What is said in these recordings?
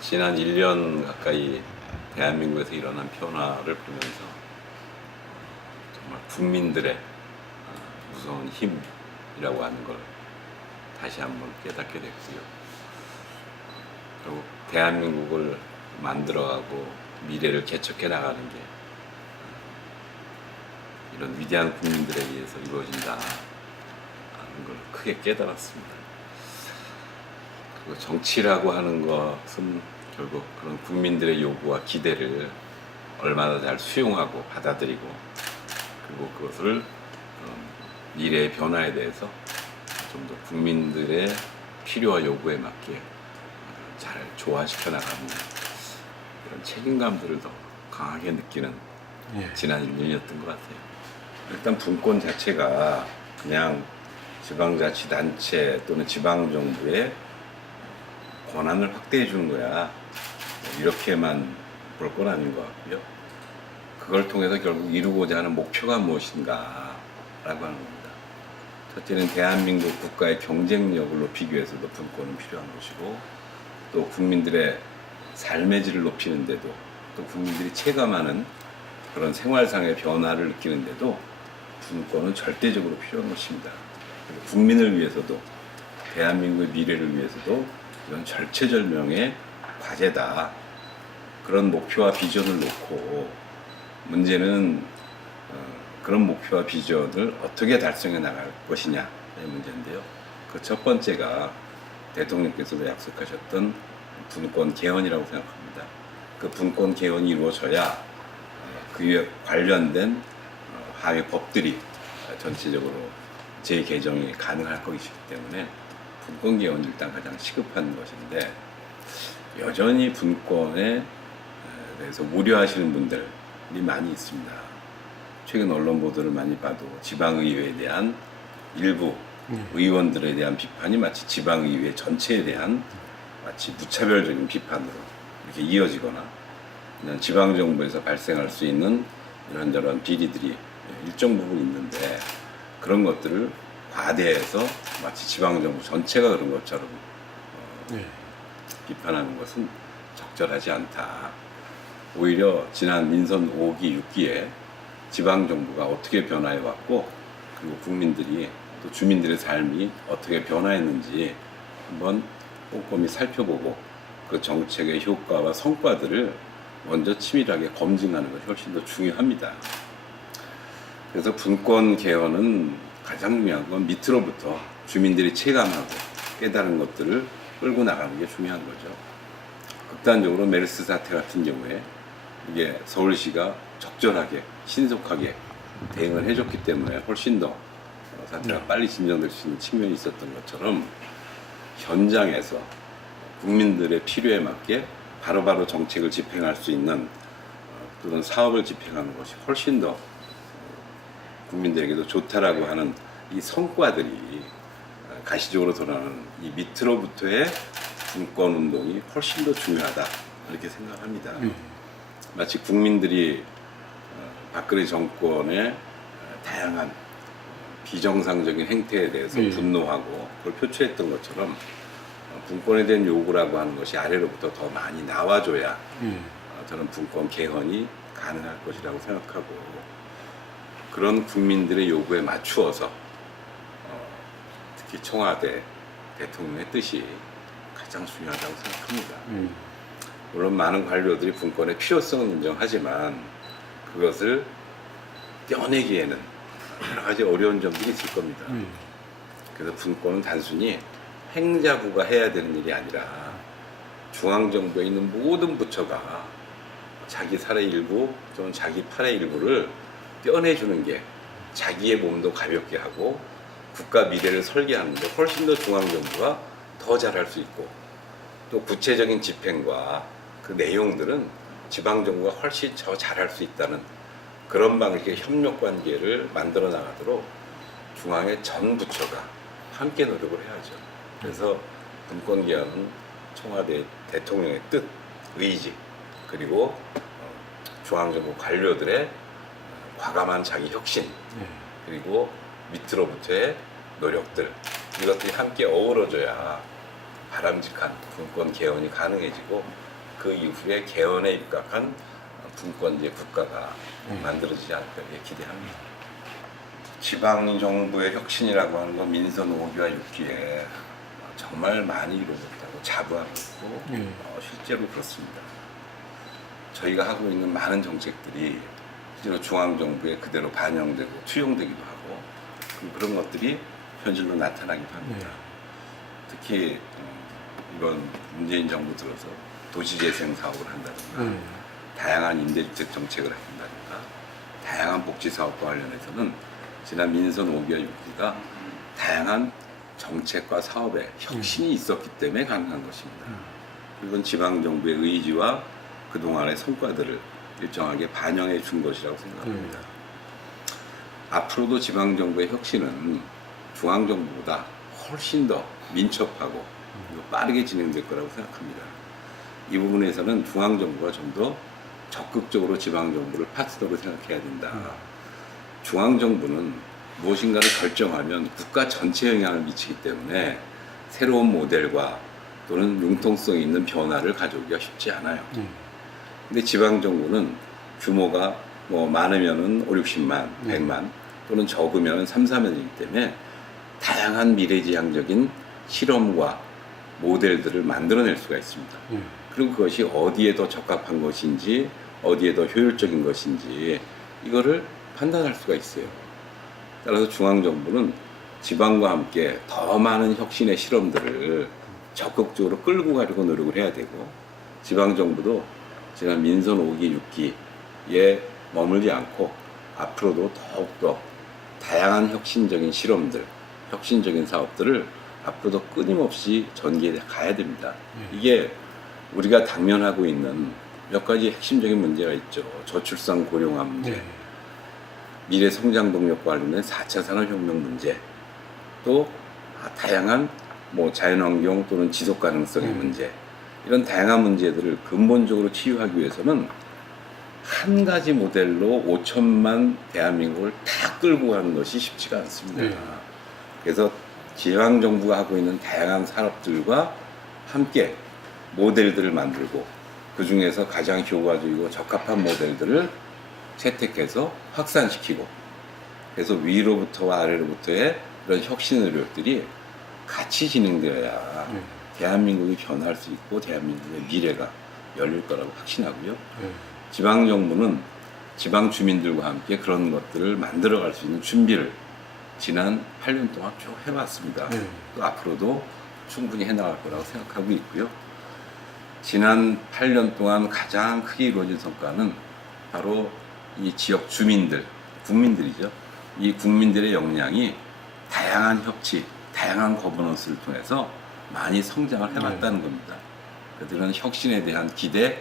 지난 1년 가까이 대한민국에서 일어난 변화를 보면서 정말 국민들의 무서운 힘이라고 하는 걸 다시 한번 깨닫게 됐고요. 결국 대한민국을 만들어가고 미래를 개척해 나가는 게 이런 위대한 국민들에 의해서 이루어진다는 걸 크게 깨달았습니다. 그리고 정치라고 하는 것은 결국 그런 국민들의 요구와 기대를 얼마나 잘 수용하고 받아들이고, 그리고 그것을 미래의 변화에 대해서 좀 더 국민들의 필요와 요구에 맞게 잘 조화시켜 나가는 이런 책임감들을 더 강하게 느끼는 지난 1년이었던 것 같아요. 일단 분권 자체가 그냥 지방자치단체 또는 지방정부의 권한을 확대해 주는 거야, 이렇게만 볼 건 아닌 것 같고요. 그걸 통해서 결국 이루고자 하는 목표가 무엇인가 라고 하는 겁니다. 첫째는 대한민국 국가의 경쟁력을 높이기 위해서도 분권은 필요한 것이고, 또 국민들의 삶의 질을 높이는데도, 또 국민들이 체감하는 그런 생활상의 변화를 느끼는데도 분권은 절대적으로 필요한 것입니다. 국민을 위해서도, 대한민국의 미래를 위해서도 이건 절체절명의 과제다. 그런 목표와 비전을 놓고, 문제는 그런 목표와 비전을 어떻게 달성해 나갈 것이냐의 문제인데요. 그 첫 번째가 대통령께서도 약속하셨던 분권 개헌이라고 생각합니다. 그 분권 개헌이 이루어져야 그에 관련된 하위 법들이 전체적으로 재개정이 가능할 것이기 때문에 분권 개헌이 일단 가장 시급한 것인데, 여전히 분권에 대해서 우려하시는 분들이 많이 있습니다. 최근 언론 보도를 많이 봐도 지방의회에 대한 일부 의원들에 대한 비판이 마치 지방의회 전체에 대한 마치 무차별적인 비판으로 이렇게 이어지거나, 지방정부에서 발생할 수 있는 이런저런 비리들이 일정 부분 있는데, 그런 것들을 과대해서 마치 지방정부 전체가 그런 것처럼 비판하는 것은 적절하지 않다. 오히려 지난 민선 5기, 6기에 지방정부가 어떻게 변화해왔고, 그리고 국민들이 또 주민들의 삶이 어떻게 변화했는지 한번 꼼꼼히 살펴보고, 그 정책의 효과와 성과들을 먼저 치밀하게 검증하는 것이 훨씬 더 중요합니다. 그래서 분권 개헌은 가장 중요한 건 밑으로부터 주민들이 체감하고 깨달은 것들을 끌고 나가는 게 중요한 거죠. 극단적으로 메르스 사태 같은 경우에 이게 서울시가 적절하게 신속하게 대응을 해줬기 때문에 훨씬 더 사태가 빨리 진정될 수 있는 측면이 있었던 것처럼, 현장에서 국민들의 필요에 맞게 바로바로 정책을 집행할 수 있는 또는 사업을 집행하는 것이 훨씬 더 국민들에게도 좋다라고 하는 이 성과들이 가시적으로 드러나는 이 밑으로부터의 분권 운동이 훨씬 더 중요하다, 이렇게 생각합니다. 마치 국민들이 박근혜 정권의 다양한 비정상적인 행태에 대해서 분노하고 그걸 표출했던 것처럼, 분권에 대한 요구라고 하는 것이 아래로부터 더 많이 나와줘야 저는 분권 개헌이 가능할 것이라고 생각하고, 그런 국민들의 요구에 맞추어서 특히 청와대 대통령의 뜻이 가장 중요하다고 생각합니다. 물론 많은 관료들이 분권의 필요성은 인정하지만 그것을 떼어내기에는 여러 가지 어려운 점들이 있을 겁니다. 그래서 분권은 단순히 행자부가 해야 되는 일이 아니라 중앙정부에 있는 모든 부처가 자기 살의 일부 또는 자기 팔의 일부를 떼어내주는 게 자기의 몸도 가볍게 하고 국가 미래를 설계하는데 훨씬 더 중앙정부가 더 잘할 수 있고, 또 구체적인 집행과 그 내용들은 지방정부가 훨씬 더 잘할 수 있다는 그런 방식의 협력관계를 만들어 나가도록 중앙의 전 부처가 함께 노력을 해야죠. 그래서 분권개헌은 청와대 대통령의 뜻, 의지, 그리고 중앙정부 관료들의 과감한 자기 혁신, 그리고 밑으로부터의 노력들, 이것들이 함께 어우러져야 바람직한 분권 개헌이 가능해지고, 그 이후에 개헌에 입각한 분권제 국가가 만들어지지 않을까 기대합니다. 지방정부의 혁신이라고 하는 건 민선 5기와 6기에 정말 많이 이루어졌다고 자부하고 있고 실제로 그렇습니다. 저희가 하고 있는 많은 정책들이 실제로 중앙정부에 그대로 반영되고 투영되기도 하고 그런 것들이 현실로 나타나기도 합니다. 특히 이번 문재인 정부 들어서 도시재생 사업을 한다든가 다양한 임대주택 정책을 한다든가 다양한 복지사업과 관련해서는 지난 민선 5기와 6기가 다양한 정책과 사업에 혁신이 있었기 때문에 가능한 것입니다. 이건 지방정부의 의지와 그동안의 성과들을 일정하게 반영해 준 것이라고 생각합니다. 앞으로도 지방정부의 혁신은 중앙정부보다 훨씬 더 민첩하고 빠르게 진행될 거라고 생각합니다. 이 부분에서는 중앙정부가 좀 더 적극적으로 지방정부를 파트너로 생각해야 된다. 중앙정부는 무엇인가를 결정하면 국가 전체에 영향을 미치기 때문에 새로운 모델과 또는 융통성 있는 변화를 가져오기가 쉽지 않아요. 근데 지방정부는 규모가 뭐 많으면은 5, 60만, 100만 또는 적으면 3, 4만이기 때문에 다양한 미래지향적인 실험과 모델들을 만들어낼 수가 있습니다. 그리고 그것이 어디에 더 적합한 것인지 어디에 더 효율적인 것인지 이거를 판단할 수가 있어요. 따라서 중앙정부는 지방과 함께 더 많은 혁신의 실험들을 적극적으로 끌고 가려고 노력을 해야 되고 지방정부도 지난 민선 5기, 6기에 머물지 않고 앞으로도 더욱더 다양한 혁신적인 실험들, 혁신적인 사업들을 앞으로도 끊임없이 전개해 가야 됩니다. 이게 우리가 당면하고 있는 몇 가지 핵심적인 문제가 있죠. 저출산 고령화 문제, 미래 성장 동력과 관련된 4차 산업혁명 문제, 또 다양한 뭐 자연환경 또는 지속 가능성의 문제, 이런 다양한 문제들을 근본적으로 치유하기 위해서는 한 가지 모델로 5천만 대한민국을 다 끌고 가는 것이 쉽지가 않습니다. 그래서 지방정부가 하고 있는 다양한 산업들과 함께 모델들을 만들고 그 중에서 가장 효과적이고 적합한 모델들을 채택해서 확산시키고 그래서 위로부터와 아래로부터의 그런 혁신 노력들이 같이 진행되어야 대한민국이 변화할 수 있고 대한민국의 미래가 열릴 거라고 확신하고요. 지방정부는 지방 주민들과 함께 그런 것들을 만들어갈 수 있는 준비를 지난 8년 동안 쭉 해왔습니다. 또 앞으로도 충분히 해나갈 거라고 생각하고 있고요. 지난 8년 동안 가장 크게 이루어진 성과는 바로 이 지역 주민들, 국민들이죠. 이 국민들의 역량이 다양한 협치, 다양한 거버넌스를 통해서 많이 성장을 해왔다는 겁니다. 그들은 혁신에 대한 기대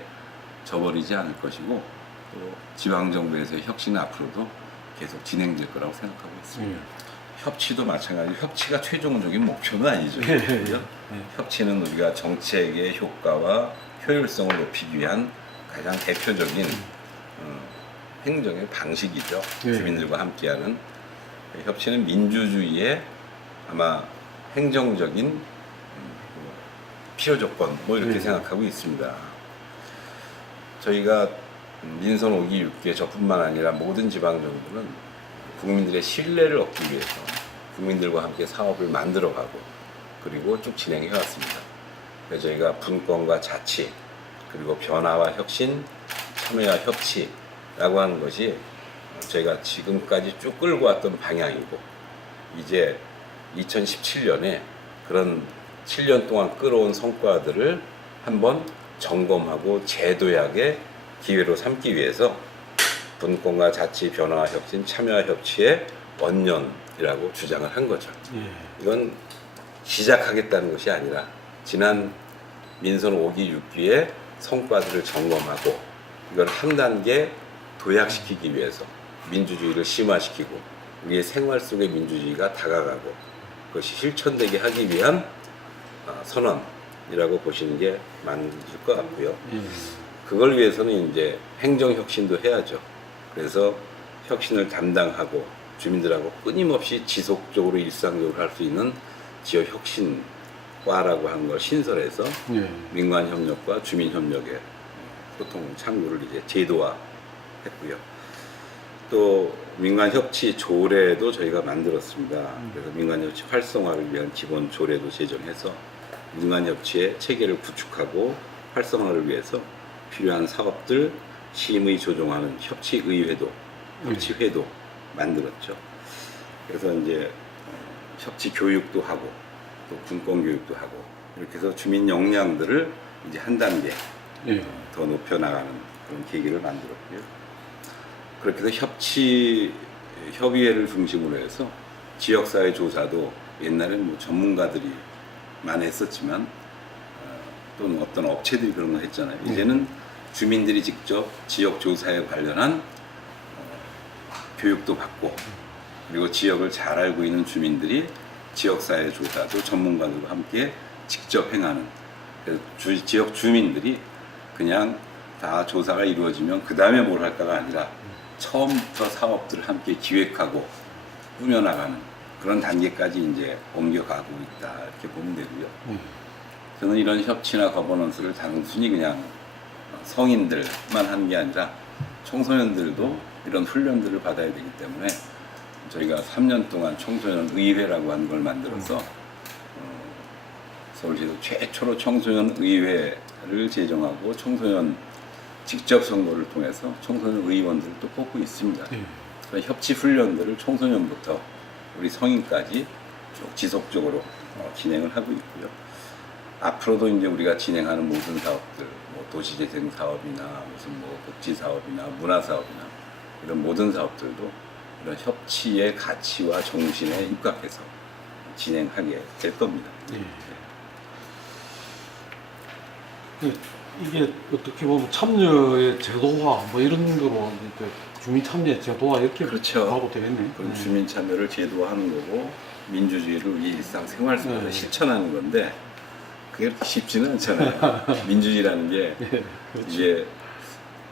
저버리지 않을 것이고 또 지방정부에서의 혁신은 앞으로도 계속 진행될 거라고 생각하고 있습니다. 협치도 마찬가지로 협치가 최종적인 목표는 아니죠. 협치는 우리가 정책의 효과와 효율성을 높이기 위한 가장 대표적인 행정의 방식이죠. 주민들과 함께하는 협치는 민주주의의 아마 행정적인 필요 조건 뭐 이렇게 생각하고 있습니다. 저희가 민선 5기, 6기 저뿐만 아니라 모든 지방정부는 국민들의 신뢰를 얻기 위해서 국민들과 함께 사업을 만들어가고 그리고 쭉 진행해 왔습니다. 그래서 저희가 분권과 자치 그리고 변화와 혁신, 참여와 협치라고 하는 것이 저희가 지금까지 쭉 끌고 왔던 방향이고 이제 2017년에 그런 7년 동안 끌어온 성과들을 한번 점검하고 재도약의 기회로 삼기 위해서 분권과 자치, 변화와 혁신, 참여와 협치의 원년이라고 주장을 한 거죠. 이건 시작하겠다는 것이 아니라 지난 민선 5기, 6기의 성과들을 점검하고 이걸 한 단계 도약시키기 위해서 민주주의를 심화시키고 우리의 생활 속의 민주주의가 다가가고 그것이 실천되게 하기 위한 선언이라고 보시는 게 맞을 것 같고요. 그걸 위해서는 이제 행정혁신도 해야죠. 그래서 혁신을 담당하고 주민들하고 끊임없이 지속적으로 일상적으로 할 수 있는 지역혁신 과라고 하는 걸 신설해서 예. 민관협력과 주민협력의 소통 창구를 이제 제도화했고요. 또 민관협치 조례도 저희가 만들었습니다. 그래서 민관협치 활성화를 위한 기본 조례도 제정해서 민관협치의 체계를 구축하고 활성화를 위해서 필요한 사업들 심의 조정하는 협치의회도, 협치회도 만들었죠. 그래서 이제 협치 교육도 하고 또 군권 교육도 하고 이렇게 해서 주민 역량들을 이제 한 단계 예. 더 높여 나가는 그런 계기를 만들었고요. 그렇게 해서 협의회를 중심으로 해서 지역사회 조사도 옛날에는 뭐 전문가들이 많이 했었지만 또는 어떤 업체들이 그런 거 했잖아요. 이제는 주민들이 직접 지역 조사에 관련한 교육도 받고 그리고 지역을 잘 알고 있는 주민들이 지역사회 조사도 전문가들과 함께 직접 행하는, 그래서 지역 주민들이 그냥 다 조사가 이루어지면 그 다음에 뭘 할까가 아니라 처음부터 사업들을 함께 기획하고 꾸며나가는 그런 단계까지 이제 옮겨가고 있다 이렇게 보면 되고요. 저는 이런 협치나 거버넌스를 단순히 그냥 성인들만 하는 게 아니라 청소년들도 이런 훈련들을 받아야 되기 때문에 저희가 3년 동안 청소년 의회라고 하는 걸 만들어서 서울시도 최초로 청소년 의회를 제정하고 청소년 직접 선거를 통해서 청소년 의원들을 또 뽑고 있습니다. 그래서 협치 훈련들을 청소년부터 우리 성인까지 쭉 지속적으로 진행을 하고 있고요. 앞으로도 이제 우리가 진행하는 모든 사업들, 뭐 도시재생 사업이나 무슨 뭐 복지 사업이나 문화 사업이나 이런 모든 사업들도 이런 협치의 가치와 정신에 입각해서 진행하게 될 겁니다. 이게 어떻게 보면 참여의 제도화 뭐 이런 거로 이제 주민 참여의 제도화 이렇게 그렇죠. 하고 되겠네. 그럼 주민 참여를 제도화하는 거고 민주주의를 우리 일상 생활 속에서 네. 실천하는 건데 그게 그렇게 쉽지는 않잖아요. 민주주의라는 게 그렇죠. 이게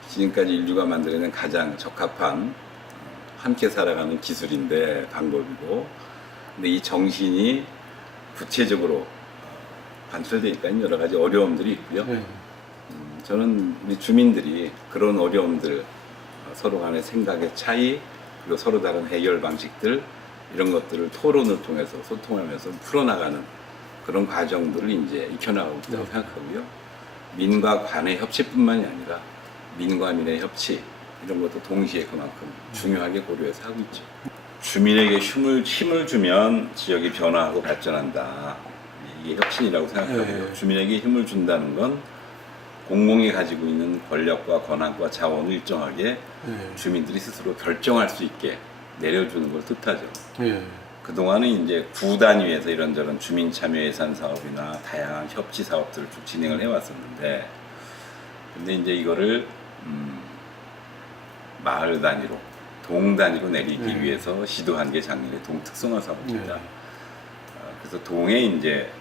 지금까지 인류가 만들어낸 가장 적합한 함께 살아가는 기술인데 방법이고, 근데 이 정신이 구체적으로 관철되니까 여러 가지 어려움들이 있고요. 저는 우리 주민들이 그런 어려움들, 서로 간의 생각의 차이, 그리고 서로 다른 해결 방식들 이런 것들을 토론을 통해서 소통하면서 풀어나가는 그런 과정들을 이제 익혀나가고 있다고 생각하고요. 민과 관의 협치뿐만이 아니라 민과 민의 협치 이런 것도 동시에 그만큼 중요하게 고려해서 하고 있죠. 주민에게 힘을 주면 지역이 변화하고 발전한다. 이게 혁신이라고 생각하고요. 주민에게 힘을 준다는 건 공공이 가지고 있는 권력과 권한과 자원을 일정하게 주민들이 스스로 결정할 수 있게 내려주는 걸 뜻하죠. 그동안은 이제 구 단위에서 이런저런 주민 참여 예산 사업이나 다양한 협치 사업들을 쭉 진행을 해왔었는데, 근데 이제 이거를 마을 단위로, 동 단위로 내리기 위해서 시도한 게 작년에 동 특성화 사업입니다. 그래서 동에 이제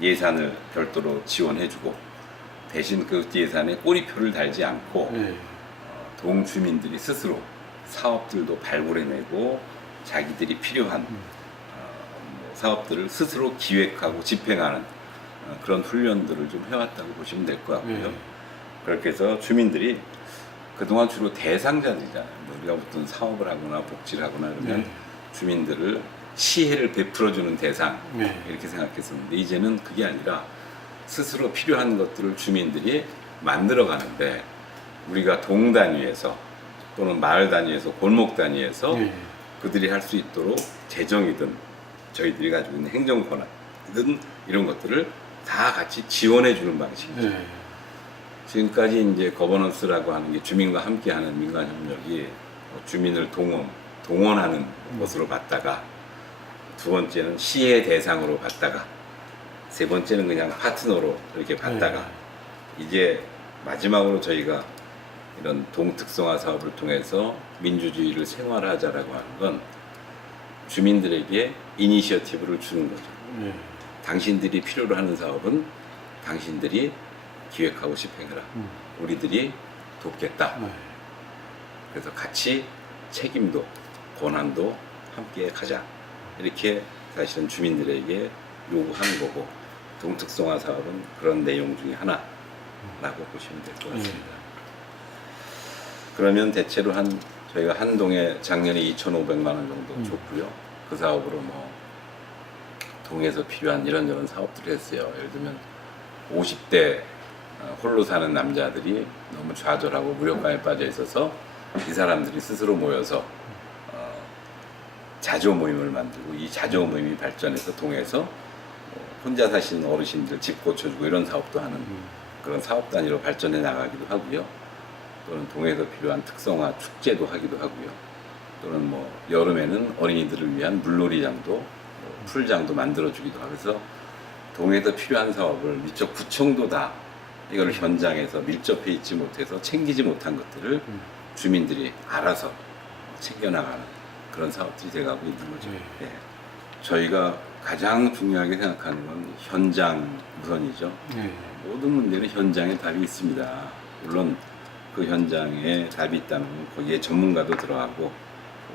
예산을 별도로 지원해주고 대신 그 예산에 꼬리표를 달지 않고 동 주민들이 스스로 사업들도 발굴해내고 자기들이 필요한 사업들을 스스로 기획하고 집행하는 그런 훈련들을 좀 해왔다고 보시면 될 것 같고요. 그렇게 해서 주민들이 그동안 주로 대상자들이잖아요. 뭐 우리가 어떤 사업을 하거나 복지를 하거나 그러면 주민들을 시혜를 베풀어주는 대상 이렇게 생각했었는데, 이제는 그게 아니라 스스로 필요한 것들을 주민들이 만들어가는데, 우리가 동 단위에서 또는 마을 단위에서 골목 단위에서 그들이 할 수 있도록 재정이든 저희들이 가지고 있는 행정 권한이든 이런 것들을 다 같이 지원해주는 방식이죠. 지금까지 이제 거버넌스라고 하는 게 주민과 함께하는 민간 협력이 주민을 동원하는 것으로 봤다가, 두 번째는 시의 대상으로 봤다가, 세 번째는 그냥 파트너로 이렇게 봤다가, 이제 마지막으로 저희가 이런 동특성화 사업을 통해서 민주주의를 생활하자라고 하는 건 주민들에게 이니셔티브를 주는 거죠. 당신들이 필요로 하는 사업은 당신들이 기획하고 집행해라. 우리들이 돕겠다. 그래서 같이 책임도 권한도 함께 가자. 이렇게 사실은 주민들에게 요구하는 거고, 동특성화 사업은 그런 내용 중에 하나라고 보시면 될 것 같습니다. 그러면 대체로 저희가 한 동에 작년에 2,500만 원 정도 줬고요. 그 사업으로 뭐 동에서 필요한 이런저런 사업들을 했어요. 예를 들면 50대 홀로 사는 남자들이 너무 좌절하고 무력감에 빠져 있어서 이 사람들이 스스로 모여서 자조 모임을 만들고 이 자조 모임이 발전해서 동에서 혼자 사시는 어르신들 집 고쳐주고 이런 사업도 하는 그런 사업 단위로 발전해 나가기도 하고요. 또는 동에서 필요한 특성화 축제도 하기도 하고요. 또는 뭐 여름에는 어린이들을 위한 물놀이장도 풀장도 만들어주기도 하면서 동에서 필요한 사업을 미처 구청도 다 이걸 현장에서 밀접해 있지 못해서 챙기지 못한 것들을 주민들이 알아서 챙겨나가는 그런 사업들이 돼가고 있는 거죠. 예. 저희가 가장 중요하게 생각하는 건 현장 우선이죠. 모든 문제는 현장에 답이 있습니다. 물론 그 현장에 답이 있다면 거기에 전문가도 들어가고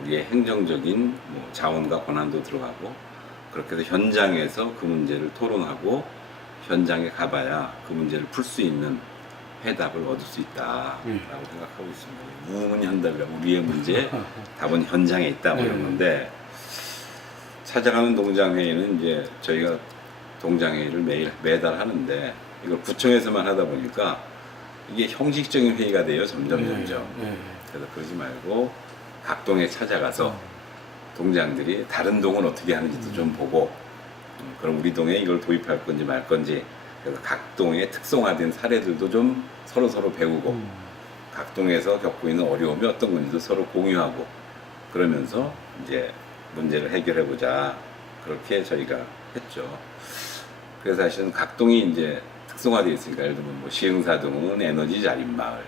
우리의 행정적인 뭐 자원과 권한도 들어가고 그렇게 해서 현장에서 그 문제를 토론하고 현장에 가봐야 그 문제를 풀 수 있는 해답을 얻을 수 있다라고 생각하고 있습니다. 무문현답이라고 우리의 문제 답은 현장에 있다 뭐 이런 건데 찾아가는 동장회의는 이제 저희가 동장회의를 매달 하는데 이걸 구청에서만 하다 보니까 이게 형식적인 회의가 돼요. 점점. 그래서 그러지 말고 각 동에 찾아가서 동장들이 다른 동은 어떻게 하는지도 좀 보고 그럼 우리 동에 이걸 도입할 건지 말 건지 그래서 각 동의 특성화된 사례들도 좀 서로 배우고 각 동에서 겪고 있는 어려움이 어떤 건지도 서로 공유하고 그러면서 이제 문제를 해결해 보자 그렇게 저희가 했죠. 그래서 사실은 각 동이 이제 특성화되어 있으니까 예를 들면 뭐 시흥사동은 에너지 자립마을,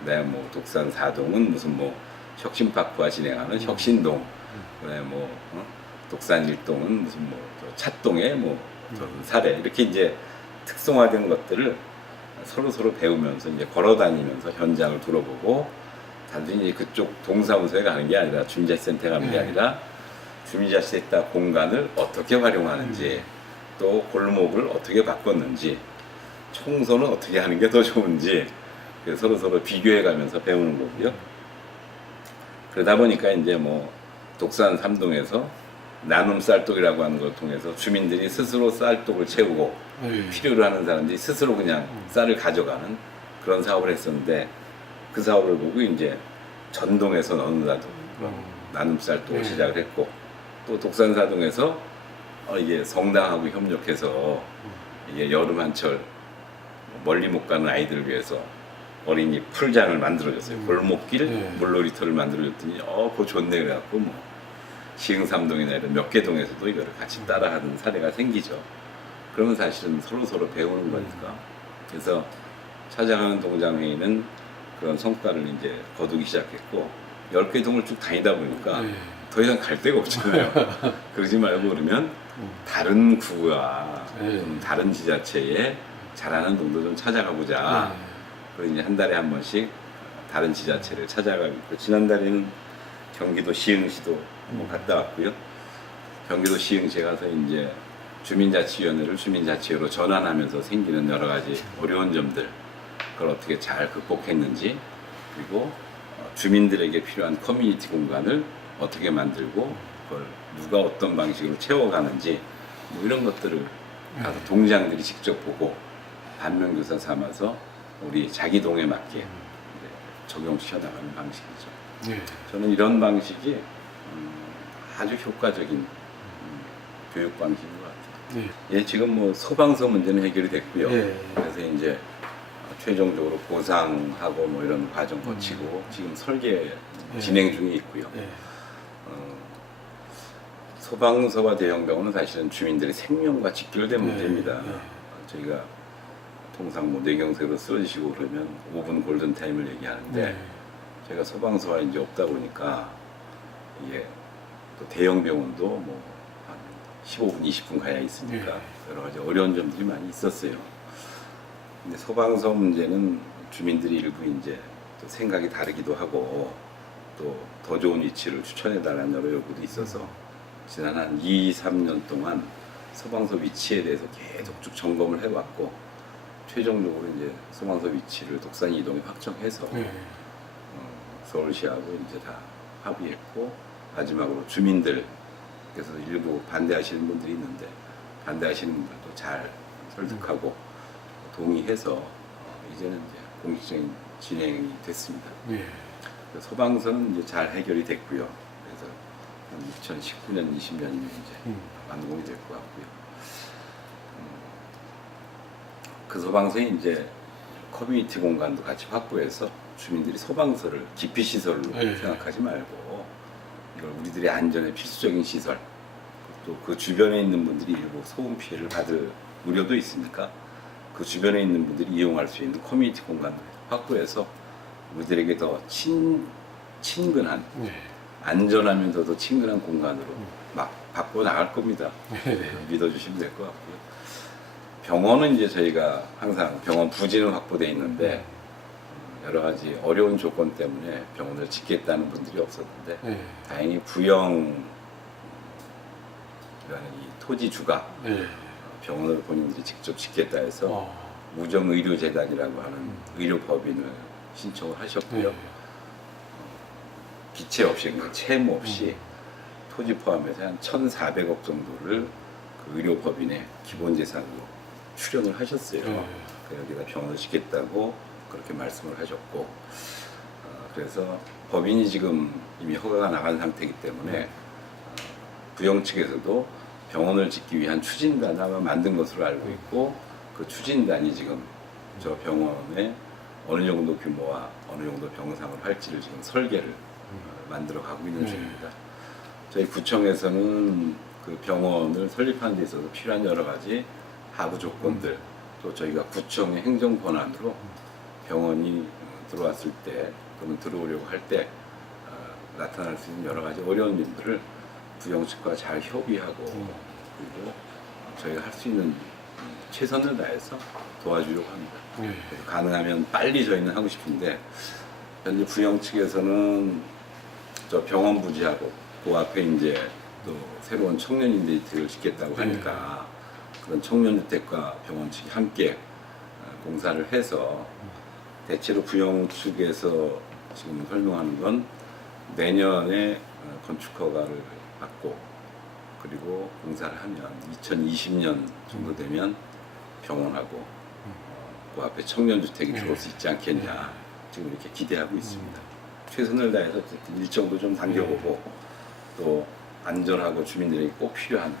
그다음에 뭐 독산사동은 무슨 뭐 혁신파크와 진행하는 혁신동, 그다음에 뭐 독산 1동은 무슨 뭐 찻동의 뭐 사례 이렇게 이제 특성화된 것들을 서로 배우면서 이제 걸어다니면서 현장을 둘러보고 단순히 그쪽 동사무소에 가는 게 아니라 주민자치센터에 가는 게 아니라 주민자치센터 공간을 어떻게 활용하는지 또 골목을 어떻게 바꿨는지 청소는 어떻게 하는 게 더 좋은지 서로 비교해 가면서 배우는 거고요. 그러다 보니까 이제 뭐 독산 3동에서 나눔 쌀독이라고 하는 걸 통해서 주민들이 스스로 쌀독을 채우고 필요로 하는 사람들이 스스로 그냥 쌀을 가져가는 그런 사업을 했었는데 그 사업을 보고 이제 전동에서 어느 나도 나눔 쌀독을 시작을 했고 또 독산사동에서 이게 성당하고 협력해서 이게 여름 한철 멀리 못 가는 아이들을 위해서 어린이 풀장을 만들어줬어요. 골목길 물놀이터를 만들어줬더니 그거 좋네 그래갖고 뭐 시흥삼동이나 이런 몇 개 동에서도 이거를 같이 따라하는 사례가 생기죠. 그러면 사실은 서로 배우는 거니까. 그래서 찾아가는 동장회의는 그런 성과를 이제 거두기 시작했고 10개 동을 쭉 다니다 보니까 더 이상 갈 데가 없잖아요. 그러지 말고 그러면 다른 구와 다른 지자체에 잘하는 동도 좀 찾아가 보자. 그래서 이제 한 달에 한 번씩 다른 지자체를 찾아가고 있고 지난달에는 경기도 시흥시도 갔다 왔고요. 경기도 시흥시에 가서 이제 주민자치위원회를 주민자치회로 전환하면서 생기는 여러 가지 어려운 점들 그걸 어떻게 잘 극복했는지 그리고 주민들에게 필요한 커뮤니티 공간을 어떻게 만들고 그걸 누가 어떤 방식으로 채워가는지 뭐 이런 것들을 가서 동장들이 직접 보고 반면교사 삼아서 우리 자기 동에 맞게 적용시켜 나가는 방식이죠. 저는 이런 방식이 아주 효과적인 교육 방식인 것 같아요. 예, 지금 뭐 소방서 문제는 해결이 됐고요. 그래서 이제 최종적으로 보상하고 뭐 이런 과정 거치고 지금 설계 진행 중에 있고요. 소방서와 대형병원은 사실은 주민들의 생명과 직결된 문제입니다. 저희가 통상 뭐 뇌경색으로 쓰러지시고 그러면 5분 골든타임을 얘기하는데 제가 소방서가 이제 없다 보니까 이게 또 대형병원도 뭐 한 15분, 20분 가야 있으니까 여러 가지 어려운 점들이 많이 있었어요. 근데 소방서 문제는 주민들이 일부 이제 또 생각이 다르기도 하고 또 더 좋은 위치를 추천해 달라는 여러 요구도 있어서 지난 한 2, 3년 동안 소방서 위치에 대해서 계속 쭉 점검을 해왔고 최종적으로 이제 소방서 위치를 독산 이동에 확정해서 네. 서울시하고 이제 다 합의했고 마지막으로 주민들 그래서 일부 반대하시는 분들이 있는데 반대하시는 분들도 잘 설득하고 동의해서 이제는 이제 공식적인 진행이 됐습니다. 네. 소방서는 이제 잘 해결이 됐고요. 그래서 한 2019년, 20년이면 이제 완공이 될 것 같고요. 그 소방서에 이제 커뮤니티 공간도 같이 확보해서 주민들이 소방서를 기피 시설로 네. 생각하지 말고 이걸 우리들의 안전에 필수적인 시설 또 그 주변에 있는 분들이 일부 소음 피해를 받을 우려도 있으니까 그 주변에 있는 분들이 이용할 수 있는 커뮤니티 공간을 확보해서 우리들에게 더 친근한 네. 안전하면서도 더 친근한 공간으로 막 바꿔 나갈 겁니다. 네. 믿어주시면 될 것 같고요. 병원은 이제 저희가 항상 병원 부지는 확보되어 있는데 여러 가지 어려운 조건 때문에 병원을 짓겠다는 분들이 없었는데 네. 다행히 부영이라는 이 토지주가 네. 병원을 본인들이 직접 짓겠다 해서 어. 우정의료재단이라고 하는 의료법인을 신청을 하셨고요. 네. 기체 없이 그러니까 채무 없이 토지 포함해서 한 1,400억 정도를 그 의료법인의 기본재산으로 출연을 하셨어요. 네. 여기다 병원을 짓겠다고 그렇게 말씀을 하셨고 그래서 법인이 지금 이미 허가가 나간 상태이기 때문에 부영 측에서도 병원을 짓기 위한 추진단을 아마 만든 것으로 알고 있고 그 추진단이 지금 저 병원에 어느 정도 규모와 어느 정도 병상을 할지를 지금 설계를 만들어 가고 있는 중입니다. 저희 구청에서는 그 병원을 설립하는 데 있어서 필요한 여러 가지 하부 조건들 또 저희가 구청의 행정 권한으로 병원이 들어왔을 때 또는 들어오려고 할 때 나타날 수 있는 여러 가지 어려운 일들을 부영 측과 잘 협의하고 그리고 저희가 할 수 있는 최선을 다해서 도와주려고 합니다. 네. 그래서 가능하면 빨리 저희는 하고 싶은데 현재 부영 측에서는 저 병원 부지하고 그 앞에 이제 또 새로운 청년임대주택을 짓겠다고 하니까 그런 청년주택과 병원 측이 함께 공사를 해서 대체로 부영 측에서 지금 설명하는 건 내년에 건축 허가를 받고 그리고 공사를 하면 2020년 정도 되면 병원하고 그 앞에 청년주택이 들어올 수 있지 않겠냐 지금 이렇게 기대하고 있습니다. 최선을 다해서 어쨌든 일정도 좀 당겨보고 또 안전하고 주민들에게 꼭 필요한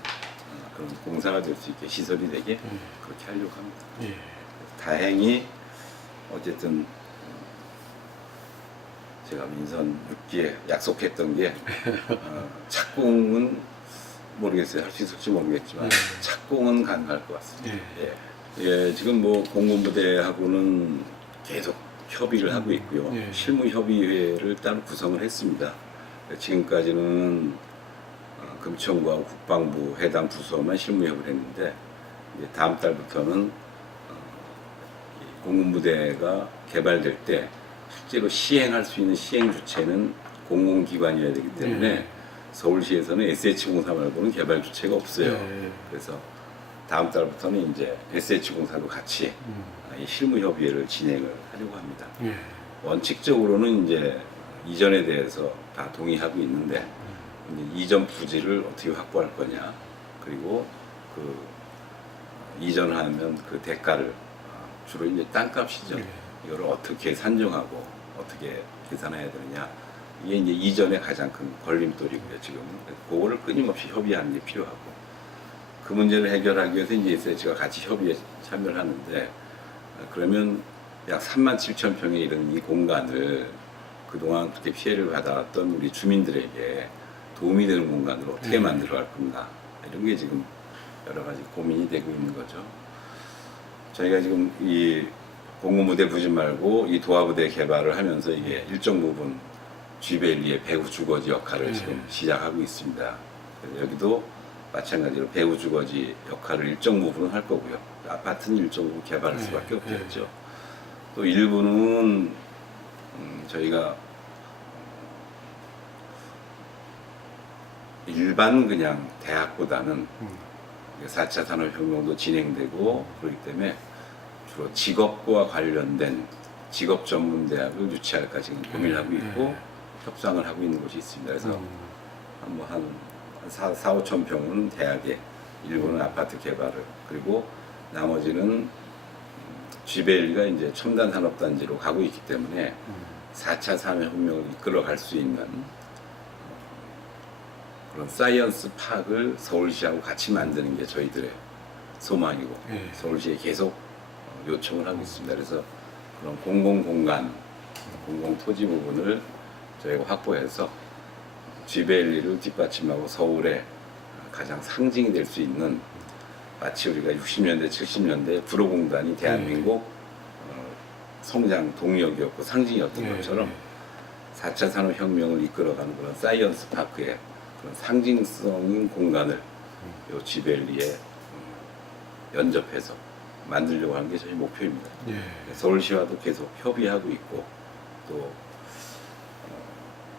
그런 공사가 될 수 있게 시설이 되게 그렇게 하려고 합니다. 예. 다행히 어쨌든 제가 민선 6기에 약속했던 게 착공은 모르겠어요. 할 수 있을지 모르겠지만 착공은 가능할 것 같습니다. 예, 지금 뭐 공군부대하고는 계속 협의를 하고 있고요. 실무협의회를 따로 구성을 했습니다. 지금까지는 금천구와 국방부 해당 부서만 실무협의를 했는데 이제 다음 달부터는 공군부대가 개발될 때 실제로 시행할 수 있는 시행 주체는 공공기관이어야 되기 때문에 서울시에서는 SH공사 말고는 개발 주체가 없어요. 그래서 다음 달부터는 이제 SH공사도 같이 이 실무협의회를 진행을 하려고 합니다. 원칙적으로는 이제 이전에 대해서 다 동의하고 있는데 이제 이전 부지를 어떻게 확보할 거냐 그리고 그 이전하면 그 대가를 주로 이제 땅값이죠. 이거를 어떻게 산정하고 어떻게 계산해야 되느냐 이게 이제 이전의 가장 큰 걸림돌이고요. 지금 그거를 끊임없이 협의하는 게 필요하고 그 문제를 해결하기 위해서 이제 SH가 같이 협의에 참여를 하는데 그러면 약 37,000평에 이른 이 공간을 그동안 그렇게 피해를 받아왔던 우리 주민들에게 도움이 되는 공간으로 어떻게 만들어 갈 건가 이런 게 지금 여러 가지 고민이 되고 있는 거죠. 저희가 지금 이 공군부대 부지 말고 이 도하부대 개발을 하면서 이게 일정 부분 G밸리의 배후 주거지 역할을 지금 시작하고 있습니다. 그래서 여기도 마찬가지로 배후 주거지 역할을 일정 부분은 할 거고요. 아파트는 일정 부분 개발할 수밖에 없겠죠. 또 일부는 저희가 일반 그냥 대학보다는 4차 산업혁명도 진행되고 그렇기 때문에 주로 직업과 관련된 직업 전문 대학을 유치할까 지금 고민하고 있고 협상을 하고 있는 곳이 있습니다. 그래서 한 4-5천 평은 대학에, 일부는 아파트 개발을, 그리고 나머지는 GBLE가 이제 첨단 산업단지로 가고 있기 때문에 4차 산업혁명을 이끌어갈 수 있는 그런 사이언스 파크를 서울시하고 같이 만드는 게 저희들의 소망이고 서울시에 계속 요청을 하고 있습니다. 그래서 그런 공공공간, 공공토지 부분을 저희가 확보해서 GBLE를 뒷받침하고 서울의 가장 상징이 될 수 있는, 마치 우리가 60년대, 70년대 구로공단이 대한민국 성장 동력이었고 상징이었던 것처럼 4차 산업혁명을 이끌어가는 그런 사이언스 파크의 그런 상징성인 공간을 요 GBLE에 연접해서 만들려고 하는 게 저희 목표입니다. 서울시와도 계속 협의하고 있고 또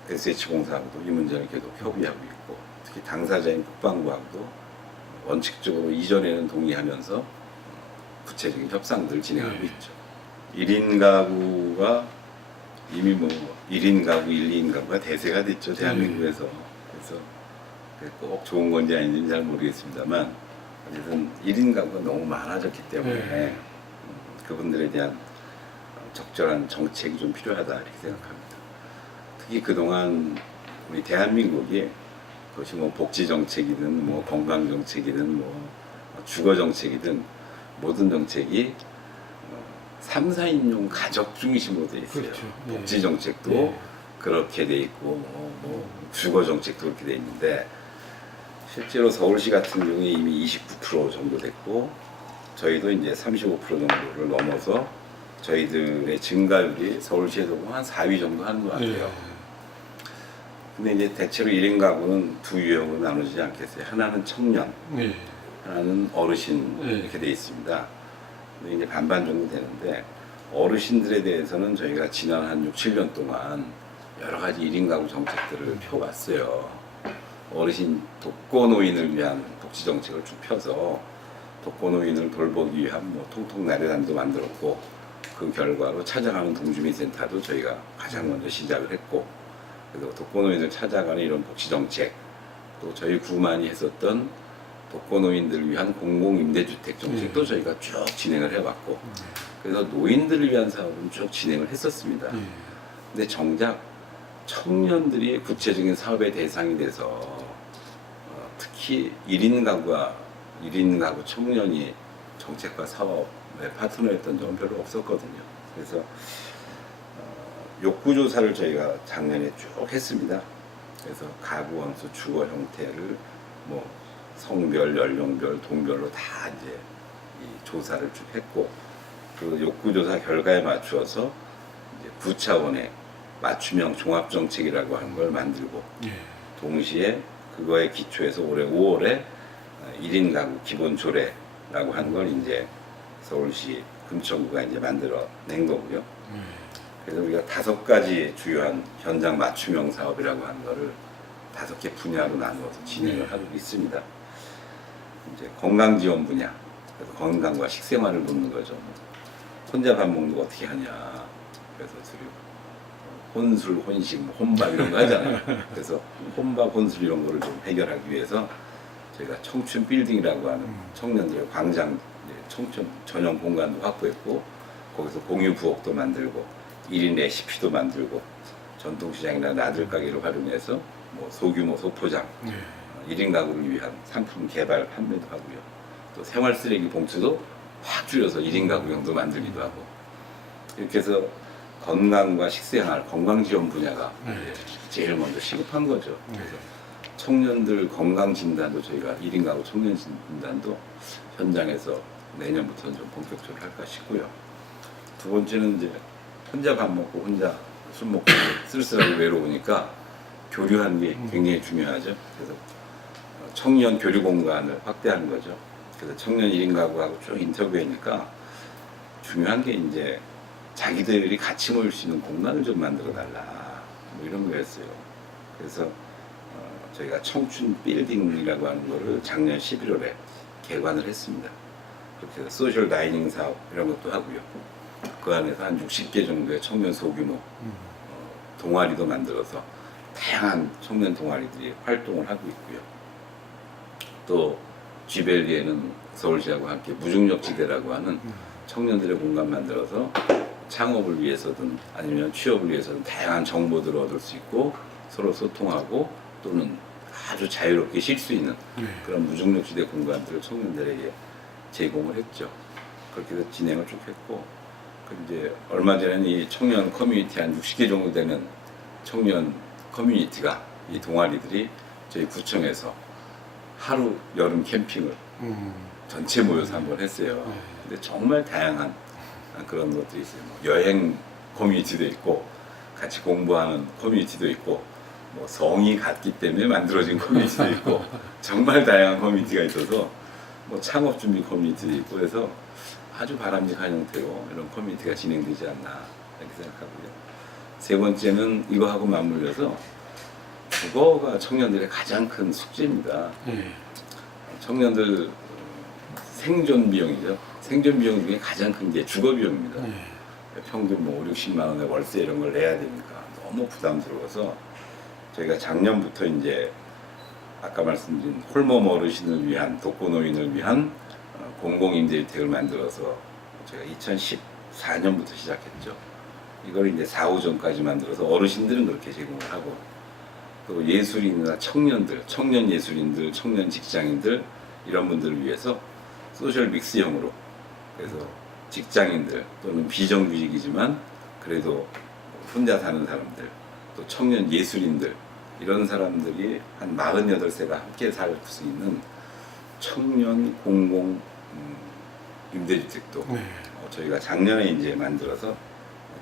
SH공사하고도 이 문제를 계속 협의하고 있고, 특히 당사자인 국방부하고도 원칙적으로 이전에는 동의하면서 구체적인 협상들을 진행하고 있죠. 1인 가구가 이미 뭐 1인 가구, 2인 가구가 대세가 됐죠, 대한민국에서. 그래서 꼭 좋은 건지 아닌지는 잘 모르겠습니다만 어쨌든 1인 가구가 너무 많아졌기 때문에 그분들에 대한 적절한 정책이 좀 필요하다 이렇게 생각합니다. 특히 그동안 우리 대한민국이 그것이 뭐 복지 정책이든 뭐 건강 정책이든 뭐 주거 정책이든 모든 정책이 3, 4인용 가족 중심으로 돼 있어요. 그렇죠. 복지 정책도 그렇게 돼 있고 뭐 주거 정책도 그렇게 돼 있는데, 실제로 서울시 같은 경우에 이미 29% 정도 됐고 저희도 이제 35% 정도를 넘어서 저희들의 증가율이 서울시에서 한 4위 정도 하는 것 같아요. 근데 이제 대체로 1인 가구는 두 유형으로 나누지 않겠어요. 하나는 청년, 하나는 어르신 이렇게 돼 있습니다. 근데 이제 반반 정도 되는데, 어르신들에 대해서는 저희가 지난 한 6, 7년 동안 여러 가지 1인 가구 정책들을 펴왔어요. 어르신 독거노인을 위한 복지 정책을 쭉 펴서 독거노인을 돌보기 위한 뭐 통통 나래단도 만들었고, 그 결과로 찾아가는 동주민센터도 저희가 가장 먼저 시작을 했고, 그래서 독거노인을 찾아가는 이런 복지 정책, 또 저희 구만이 했었던 독거노인들을 위한 공공임대주택 정책도 저희가 쭉 진행을 해왔고, 그래서 노인들을 위한 사업은 쭉 진행을 했었습니다. 근데 정작 청년들이 구체적인 사업의 대상이 돼서 특히 1인 가구 청년이 정책과 사업의 파트너였던 적은 별로 없었거든요. 그래서 욕구조사를 저희가 작년에 쭉 했습니다. 그래서 가구 원수, 주거 형태를 뭐 성별, 연령별, 동별로 다 이제 이 조사를 쭉 했고, 그 욕구조사 결과에 맞추어서 이제 9차원의 맞춤형 종합정책이라고 하는 걸 만들고, 동시에 그거에 기초해서 올해 5월에 1인 가구 기본 조례라고 하는 걸 이제 서울시 금천구가 이제 만들어 낸 거고요. 그래서 우리가 5가지 주요한 현장 맞춤형 사업이라고 하는 거를 5개 분야로 나누어서 진행을 하고 있습니다. 이제 건강 지원 분야, 그래서 건강과 식생활을 묻는 거죠. 혼자 밥 먹는 거 어떻게 하냐. 그래서 혼술, 혼식, 뭐 혼밥 이런 거 하잖아요. 그래서 혼밥, 혼술 이런 거를 좀 해결하기 위해서 저희가 청춘 빌딩이라고 하는 청년들의 광장, 청춘 전용 공간도 확보했고, 거기서 공유 부엌도 만들고 1인 레시피도 만들고 전통시장이나 나들 가게를 활용해서 뭐 소규모 소포장, 1인 가구를 위한 상품 개발 판매도 하고요. 또 생활 쓰레기 봉투도 확 줄여서 1인 가구용도 만들기도 하고, 이렇게 해서 건강과 식생활, 건강 지원 분야가 제일 먼저 시급한 거죠. 그래서 청년들 건강 진단도 저희가 1인 가구 청년 진단도 현장에서 내년부터는 좀 본격적으로 할까 싶고요. 두 번째는 이제 혼자 밥 먹고 혼자 술 먹고 쓸쓸하고 외로우니까 교류하는 게 굉장히 중요하죠. 그래서 청년 교류 공간을 확대하는 거죠. 그래서 청년 1인 가구하고 쭉 인터뷰하니까 중요한 게 이제 자기들이 같이 모일 수 있는 공간을 좀 만들어 달라, 뭐 이런 거였어요. 그래서 저희가 청춘 빌딩이라고 하는 거를 작년 11월에 개관을 했습니다. 그렇게 해서 소셜 다이닝 사업 이런 것도 하고요. 그 안에서 한 60개 정도의 청년 소규모 동아리도 만들어서 다양한 청년 동아리들이 활동을 하고 있고요. 또 쥐벨리에는 서울시하고 함께 무중력지대라고 하는 청년들의 공간 만들어서 창업을 위해서든 아니면 취업을 위해서든 다양한 정보들을 얻을 수 있고 서로 소통하고 또는 아주 자유롭게 쉴 수 있는 그런 무중력지대 공간들을 청년들에게 제공을 했죠. 그렇게 해서 진행을 쭉 했고, 이제 얼마 전에는 이 청년 커뮤니티 한 60개 정도 되는 청년 커뮤니티가 이 동아리들이 저희 구청에서 하루 여름 캠핑을 전체 모여서 한번 했어요. 근데 정말 다양한 그런 것들이 있어요. 뭐 여행 커뮤니티도 있고 같이 공부하는 커뮤니티도 있고 뭐 성이 같기 때문에 만들어진 커뮤니티도 있고 정말 다양한 커뮤니티가 있어서 뭐 창업 준비 커뮤니티도 있고 해서 아주 바람직한 형태로 이런 커뮤니티가 진행되지 않나 이렇게 생각하고요. 세 번째는 이거하고 맞물려서 국어가 청년들의 가장 큰 숙제입니다. 청년들 생존 비용이죠. 생존 비용 중에 가장 큰 게 주거 비용입니다. 평균 뭐 5, 60만 원의 월세 이런 걸 내야 되니까 너무 부담스러워서 저희가 작년부터 이제 아까 말씀드린 홀몸 어르신을 위한 독거노인을 위한 공공임대주택을 만들어서 제가 2014년부터 시작했죠. 이걸 이제 4호점까지 만들어서 어르신들은 그렇게 제공을 하고 또 예술인이나 청년들, 청년 예술인들, 청년 직장인들 이런 분들을 위해서 소셜 믹스형으로 그래서 직장인들 또는 비정규직이지만 그래도 혼자 사는 사람들 또 청년 예술인들 이런 사람들이 한 48세가 함께 살 수 있는 청년 공공 임대주택도 저희가 작년에 이제 만들어서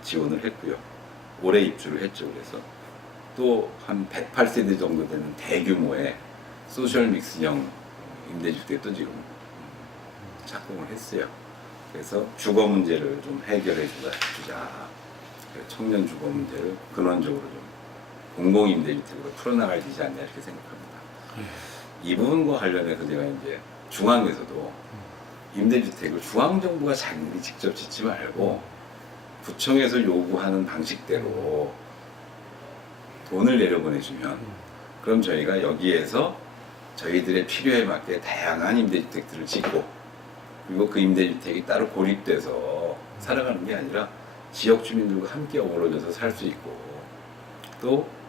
지원을 했고요. 올해 입주를 했죠. 그래서 또 한 108세대 정도 되는 대규모의 소셜 믹스형 임대주택도 지금 착공을 했어요. 그래서 주거 문제를 좀 해결해 주자. 청년 주거 문제를 근원적으로 좀 공공임대주택으로 풀어나가야 되지 않냐 이렇게 생각합니다. 이 부분과 관련해서 제가 이제 중앙에서도 임대주택을 중앙정부가 자기들이 직접 짓지 말고 구청에서 요구하는 방식대로 돈을 내려보내주면 그럼 저희가 여기에서 저희들의 필요에 맞게 다양한 임대주택들을 짓고 그리고 그 임대주택이 따로 고립돼서 살아가는 게 아니라 지역 주민들과 함께 어우러져서 살 수 있고 또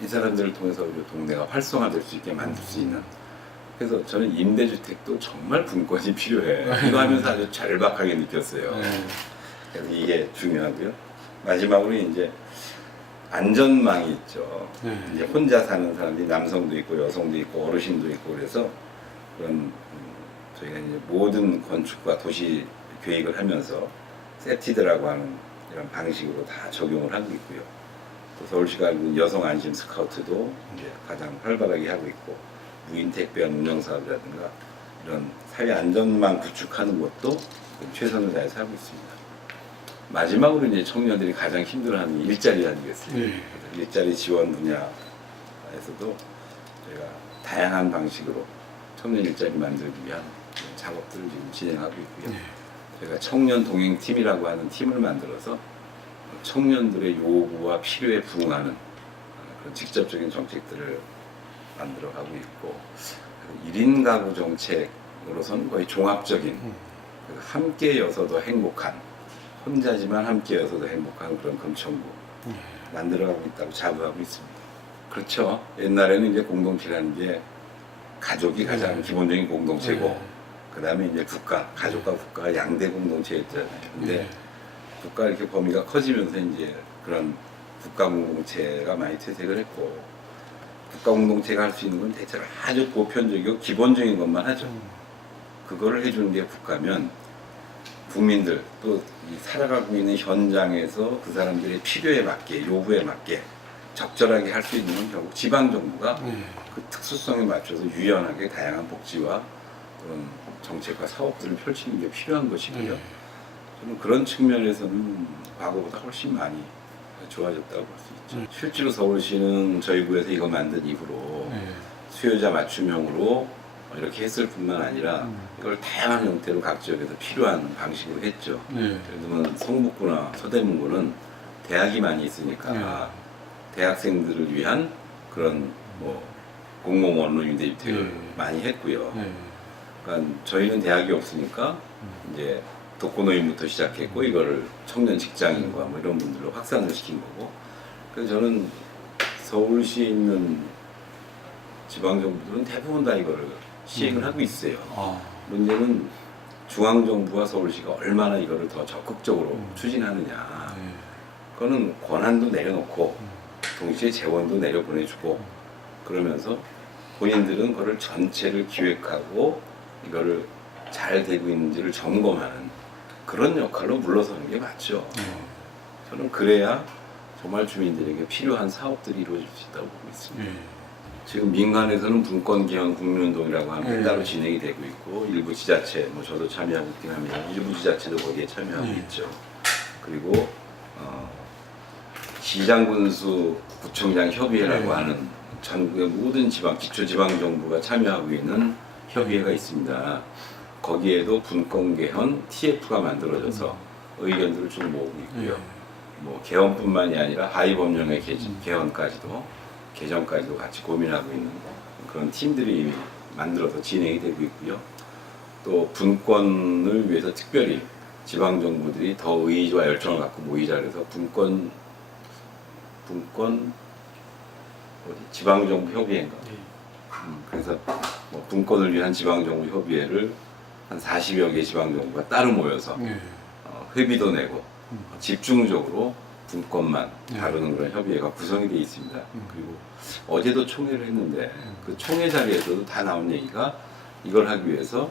이 사람들을 통해서 우리 동네가 활성화될 수 있게 만들 수 있는 그래서 저는 임대주택도 정말 분권이 필요해. 이거 하면서 아주 절박하게 느꼈어요. 그래서 이게 중요하고요. 마지막으로 이제 안전망이 있죠. 이제 혼자 사는 사람들이 남성도 있고 여성도 있고 어르신도 있고 그래서 그런 저희가 이제 모든 건축과 도시 계획을 하면서 세티드라고 하는 이런 방식으로 다 적용을 하고 있고요. 또 서울시가 여성 안심 스카우트도 이제 가장 활발하게 하고 있고 무인 택배형 운영 사업이라든가 이런 사회 안전망 구축하는 것도 최선을 다해서 하고 있습니다. 마지막으로 이제 청년들이 가장 힘들어하는 일자리 아니겠습니까? 일자리 지원 분야에서도 저희가 다양한 방식으로 청년 일자리 만들기 위한 작업들을 지금 진행하고 있고요. 저희가 청년 동행팀이라고 하는 팀을 만들어서 청년들의 요구와 필요에 부응하는 그런 직접적인 정책들을 만들어가고 있고 1인 가구 정책으로서는 거의 종합적인 함께여서도 행복한 혼자지만 함께여서도 행복한 그런 금천구 만들어가고 있다고 자부하고 있습니다. 그렇죠. 옛날에는 이제 공동체라는 게 가족이 가장 기본적인 공동체고 그 다음에 이제 국가, 가족과 국가가 양대 공동체였잖아요. 근데 국가 이렇게 범위가 커지면서 이제 그런 국가 공동체가 많이 퇴색을 했고 국가 공동체가 할 수 있는 건 대체로 아주 보편적이고 기본적인 것만 하죠. 그거를 해주는 게 국가면 국민들 또 이 살아가고 있는 현장에서 그 사람들의 필요에 맞게 요구에 맞게 적절하게 할 수 있는 건 결국 지방 정부가 그 특수성에 맞춰서 유연하게 다양한 복지와 그런 정책과 사업들을 펼치는 게 필요한 것이고요. 저는 그런 측면에서는 과거보다 훨씬 많이 좋아졌다고 볼 수 있죠. 실제로 서울시는 저희 구에서 이거 만든 이후로 수요자 맞춤형으로 이렇게 했을 뿐만 아니라 이걸 다양한 형태로 각 지역에서 필요한 방식으로 했죠. 네. 예를 들면 성북구나 서대문구는 대학이 많이 있으니까 네. 대학생들을 위한 그런 뭐 공공원 원로 임대 주택을 네. 많이 했고요. 네. 그러니까 저희는 대학이 없으니까 이제 독거노인부터 시작했고 이거를 청년 직장인과 뭐 이런 분들로 확산을 시킨 거고. 그래서 저는 서울시에 있는 지방정부들은 대부분 다 이거를 시행을 하고 있어요. 아. 문제는 중앙정부와 서울시가 얼마나 이거를 더 적극적으로 추진하느냐. 네. 그거는 권한도 내려놓고 동시에 재원도 내려보내주고 그러면서 본인들은 그거를 전체를 기획하고 이거를 잘 되고 있는지를 점검하는 그런 역할로 물러서는 게 맞죠. 네. 저는 그래야 정말 주민들에게 필요한 사업들이 이루어질 수 있다고 보고 있습니다. 네. 지금 민간에서는 분권개헌 국민운동이라고 하는 게 네. 따로 진행이 되고 있고 일부 지자체, 뭐 저도 참여하고 있긴 합니다. 일부 지자체도 거기에 참여하고 네. 있죠. 그리고 시장군수 구청장 협의회라고 네. 하는 전국의 모든 지방, 기초지방정부가 참여하고 있는 협의회가 있습니다. 거기에도 분권개헌 TF가 만들어져서 의견들을 좀 모으고 있고요. 네. 뭐 개헌뿐만이 아니라 하위법령의 개헌까지도 개정까지도 같이 고민하고 있는 그런 팀들이 이미 만들어서 진행이 되고 있고요. 또 분권을 위해서 특별히 지방 정부들이 더 의지와 열정을 갖고 모이자 그래서 분권 어디 지방 정부 협의회인가. 그래서 뭐 분권을 위한 지방 정부 협의회를 한 40여 개 지방 정부가 따로 모여서 네. 회비도 내고 집중적으로 분권만 네. 다루는 그런 협의회가 구성이 되어 있습니다. 그리고 어제도 총회를 했는데 그 총회 자리에서도 다 나온 얘기가 이걸 하기 위해서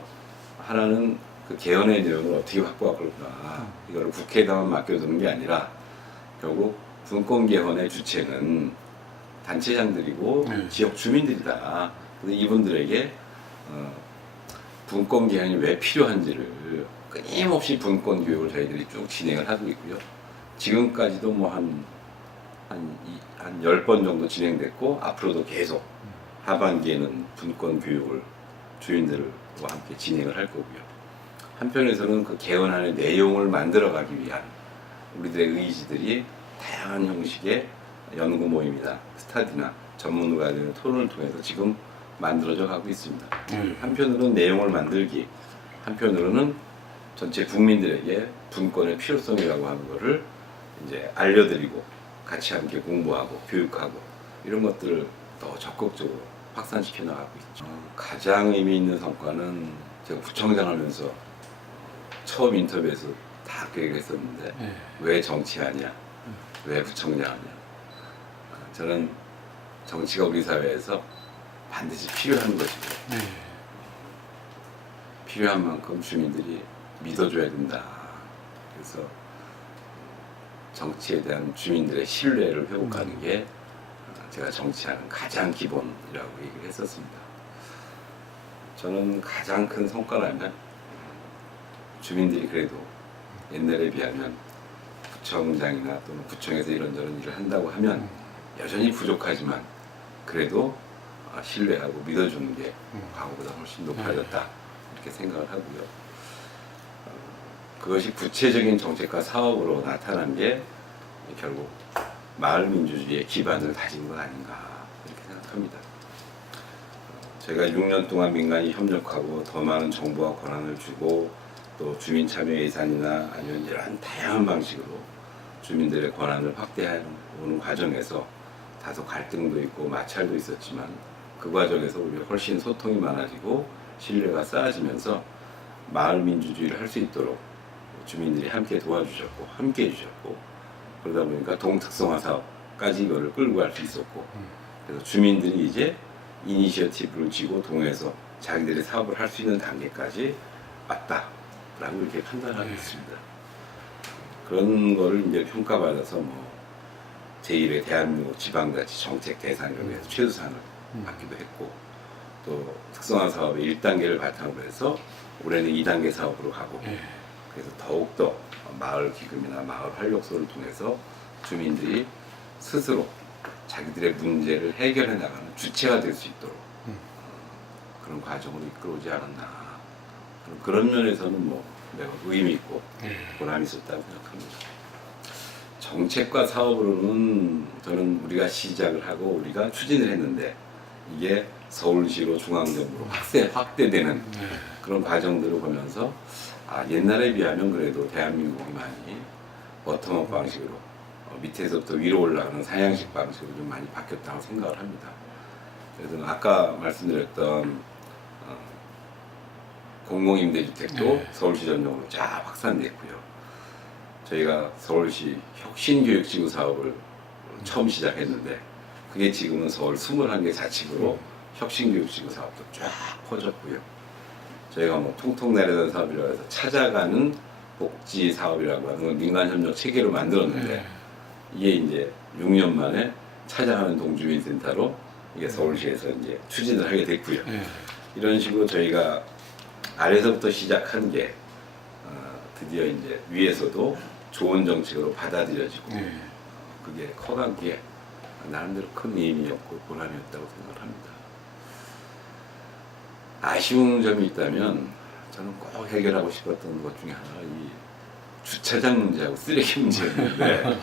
하나는 그 개헌의 내용을 어떻게 확보할 걸까 이거를 국회에다만 맡겨두는 게 아니라 결국 분권 개헌의 주체는 단체장들이고 네. 지역 주민들이다. 그래서 이분들에게 분권 개헌이 왜 필요한지를 끊임없이 분권 교육을 저희들이 쭉 진행을 하고 있고요. 지금까지도 뭐 한 10번 정도 진행됐고 앞으로도 계속 하반기에는 분권 교육을 주민들과 함께 진행을 할 거고요. 한편에서는 그 개헌안의 내용을 만들어가기 위한 우리들의 의지들이 다양한 형식의 연구 모임이나 스타디나 전문가에 대한 토론을 통해서 지금 만들어져 가고 있습니다. 한편으로는 내용을 만들기, 한편으로는 전체 국민들에게 분권의 필요성이라고 하는 것을 이제 알려드리고 같이 함께 공부하고 교육하고 이런 것들을 더 적극적으로 확산시켜 나가고 있죠. 가장 의미 있는 성과는 제가 구청장 하면서 처음 인터뷰에서 다 그 얘기를 했었는데 네. 왜 정치하냐, 왜 구청장 하냐. 저는 정치가 우리 사회에서 반드시 필요한 것이고 네. 필요한 만큼 주민들이 믿어줘야 된다. 그래서 정치에 대한 주민들의 신뢰를 회복하는 게 제가 정치하는 가장 기본이라고 얘기를 했었습니다. 저는 가장 큰 성과라면 주민들이 그래도 옛날에 비하면 구청장이나 또는 구청에서 이런저런 일을 한다고 하면 여전히 부족하지만 그래도 신뢰하고 믿어주는 게 과거보다 훨씬 높아졌다 이렇게 생각을 하고요. 그것이 구체적인 정책과 사업으로 나타난 게 결국 마을 민주주의의 기반을 다진 것 아닌가 이렇게 생각합니다. 저희가 6년 동안 민간이 협력하고 더 많은 정보와 권한을 주고 또 주민 참여 예산이나 아니면 이런 다양한 방식으로 주민들의 권한을 확대하는 과정에서 다소 갈등도 있고 마찰도 있었지만 그 과정에서 우리가 훨씬 소통이 많아지고 신뢰가 쌓아지면서 마을 민주주의를 할 수 있도록 주민들이 함께 도와주셨고 함께 해주셨고 그러다 보니까 동특성화 사업까지 이거를 끌고 갈 수 있었고 그래서 주민들이 이제 이니셔티브를 쥐고 동해서 자기들의 사업을 할 수 있는 단계까지 왔다라고 이렇게 판단하고 있습니다. 그런 거를 이제 평가받아서 뭐 제1회 대한민국 지방자치 정책 대상을 위해서 최우수상을 받기도 했고 또 특성화 사업의 1단계를 바탕으로 해서 올해는 2단계 사업으로 가고 그래서 더욱더 마을 기금이나 마을 활력소를 통해서 주민들이 스스로 자기들의 문제를 해결해 나가는 주체가 될 수 있도록 그런 과정으로 이끌어오지 않았나. 그런 면에서는 뭐 매우 의미 있고 보람이 있었다고 생각합니다. 정책과 사업으로는 저는 우리가 시작을 하고 우리가 추진을 했는데 이게 서울시로 중앙정부로 확대되는 그런 과정들을 보면서 옛날에 비하면 그래도 대한민국이 많이 버텀업 방식으로 밑에서부터 위로 올라가는 상향식 방식으로 좀 많이 바뀌었다고 생각을 합니다. 그래서 아까 말씀드렸던 공공임대주택도 서울시 전용으로 쫙 확산됐고요. 저희가 서울시 혁신교육지구 사업을 처음 시작했는데 그게 지금은 서울 21개 자치구로 혁신교육지구 사업도 쫙 퍼졌고요. 저희가 뭐 통통 내려던 사업이라고 해서 찾아가는 복지 사업이라고 하는 걸 민간협력 체계로 만들었는데 이게 이제 6년 만에 찾아가는 동주민센터로 이게 서울시에서 이제 추진을 하게 됐고요. 이런 식으로 저희가 아래서부터 시작한 게 드디어 이제 위에서도 좋은 정책으로 받아들여지고 그게 커간 게 나름대로 큰 의미였고 보람이었다고 생각을 합니다. 아쉬운 점이 있다면 저는 꼭 해결하고 싶었던 것 중에 하나가 이 주차장 문제하고 쓰레기 문제였는데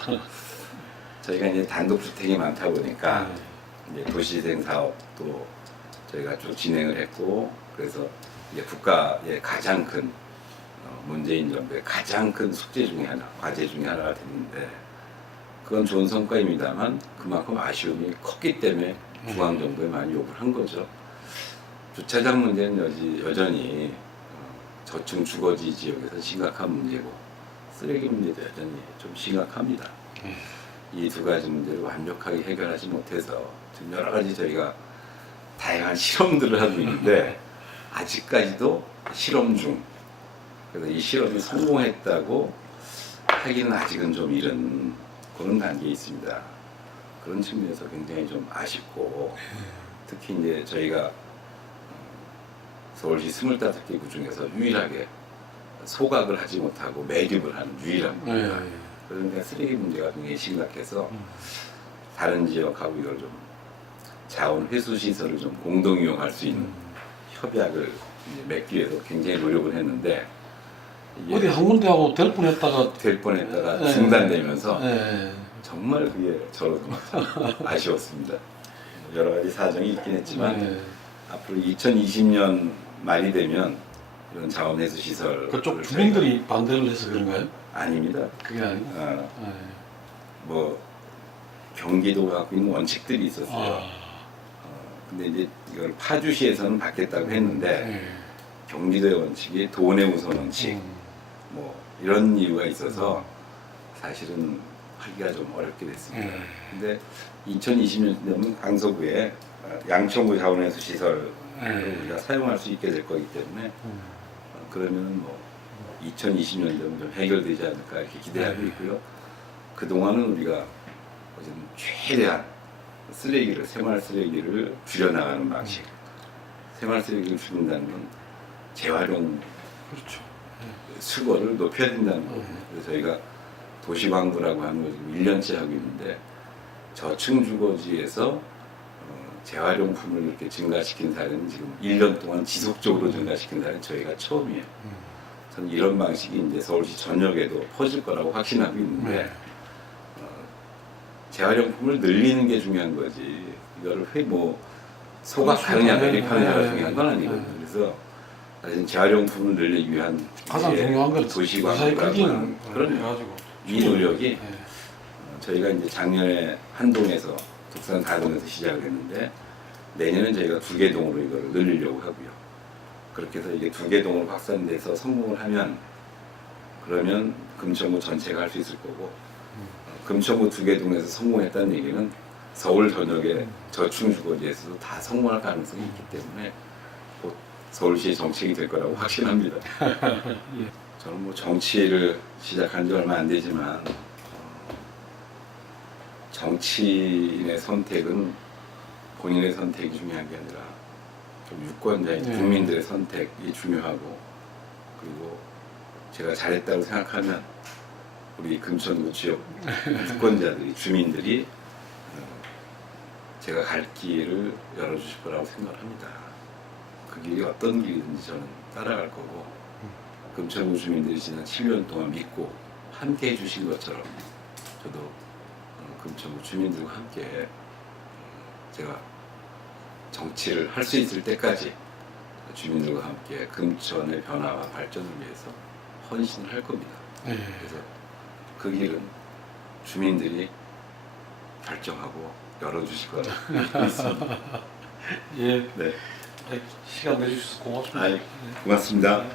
저희가 이제 단독주택이 많다 보니까 이제 도시재생 사업도 저희가 쭉 진행을 했고 그래서 이제 국가의 가장 큰 문재인 정부의 가장 큰 숙제 중에 하나, 과제 중에 하나가 됐는데 그건 좋은 성과입니다만 그만큼 아쉬움이 컸기 때문에 중앙정부에 많이 요구를 한 거죠. 주차장 문제는 여전히 저층 주거지 지역에서 심각한 문제고 쓰레기 문제도 여전히 좀 심각합니다. 이 두 가지 문제를 완벽하게 해결하지 못해서 지금 여러 가지 저희가 다양한 실험들을 하고 있는데 아직까지도 실험 중. 그래서 이 실험이 성공했다고 하기는 아직은 좀 이른 그런 단계에 있습니다. 그런 측면에서 굉장히 좀 아쉽고 특히 이제 저희가 서울시 25개 구 중에서 유일하게 소각을 하지 못하고 매립을 하는 유일한 구입니다. 그러니까 쓰레기 문제가 굉장히 심각해서 다른 지역하고 이걸 좀 자원 회수 시설을 좀 공동 이용할 수 있는 협약을 이제 맺기 위해서 굉장히 노력을 했는데 이게 어디 한 군데하고 될 뻔했다가 중단되면서 정말 그게 저로서 참 아쉬웠습니다. 여러 가지 사정이 있긴 했지만 앞으로 2020년 말이 되면 이런 자원 회수 시설 그쪽 주민들이 반대를 해서 그런가요? 아닙니다. 그게 아니고 뭐 경기도가 갖고 있는 원칙들이 있었어요. 근데 이제 이걸 파주시에서는 받겠다고 했는데 경기도의 원칙이 돈의 우선 원칙 뭐 이런 이유가 있어서 사실은 하기가 좀 어렵게 됐습니다. 근데 2020년 되면 강서구에 양천구 자원회수 시설을 우리가 사용할 수 있게 될 거기 때문에 그러면 뭐 2020년 되면 좀 해결되지 않을까 이렇게 기대하고 있고요. 그 동안은 우리가 어쨌든 최대한 쓰레기를 생활 쓰레기를 줄여나가는 방식. 생활 쓰레기를 줄인다는 건 재활용 그렇죠. 수거를 높여야 된다는 거거든요. 그래서 저희가 도시광부라고 하는 걸 지금 1년째 하고 있는데 저층 주거지에서 재활용품을 이렇게 증가시킨 사례는 지금 1년 동안 지속적으로 증가시킨 사례는 저희가 처음이에요. 저는 이런 방식이 이제 서울시 전역에도 퍼질 거라고 확신하고 있는데 재활용품을 늘리는 게 중요한 거지 이거를 소각하느냐 매립하느냐가 중요한 건 아니거든요. 그래서 사실 재활용품을 늘리기 위한 가장 중요한 건 도시광부라고 하는 그런 이 노력이 저희가 이제 작년에 한동에서 독산 4동에서 시작을 했는데 내년은 저희가 2개 동으로 이걸 늘리려고 하고요. 그렇게 해서 이게 2개 동으로 확산돼서 성공을 하면 그러면 금천구 전체가 할 수 있을 거고 금천구 2개 동에서 성공했다는 얘기는 서울 전역의 저층 주거지에서도 다 성공할 가능성이 있기 때문에 곧 서울시의 정책이 될 거라고 확신합니다. 저는 뭐 정치를 시작한 지 얼마 안 되지만 정치인의 선택은 본인의 선택이 중요한 게 아니라 좀 유권자인 국민들의 선택이 중요하고 그리고 제가 잘했다고 생각하면 우리 금천구 지역 유권자들이 주민들이 제가 갈 길을 열어주실 거라고 생각합니다. 그 길이 어떤 길이든지 저는 따라갈 거고 금천구 주민들이 지난 7년 동안 믿고 함께 해주신 것처럼 저도 금천구 주민들과 함께 제가 정치를 할 수 있을 때까지 주민들과 함께 금천의 변화와 발전을 위해서 헌신을 할 겁니다. 예. 그래서 그 길은 주민들이 결정하고 열어주실 거라 믿고 있습니다. 예. 네, 시간 내주셔서 고맙습니다. 아이, 고맙습니다. 네.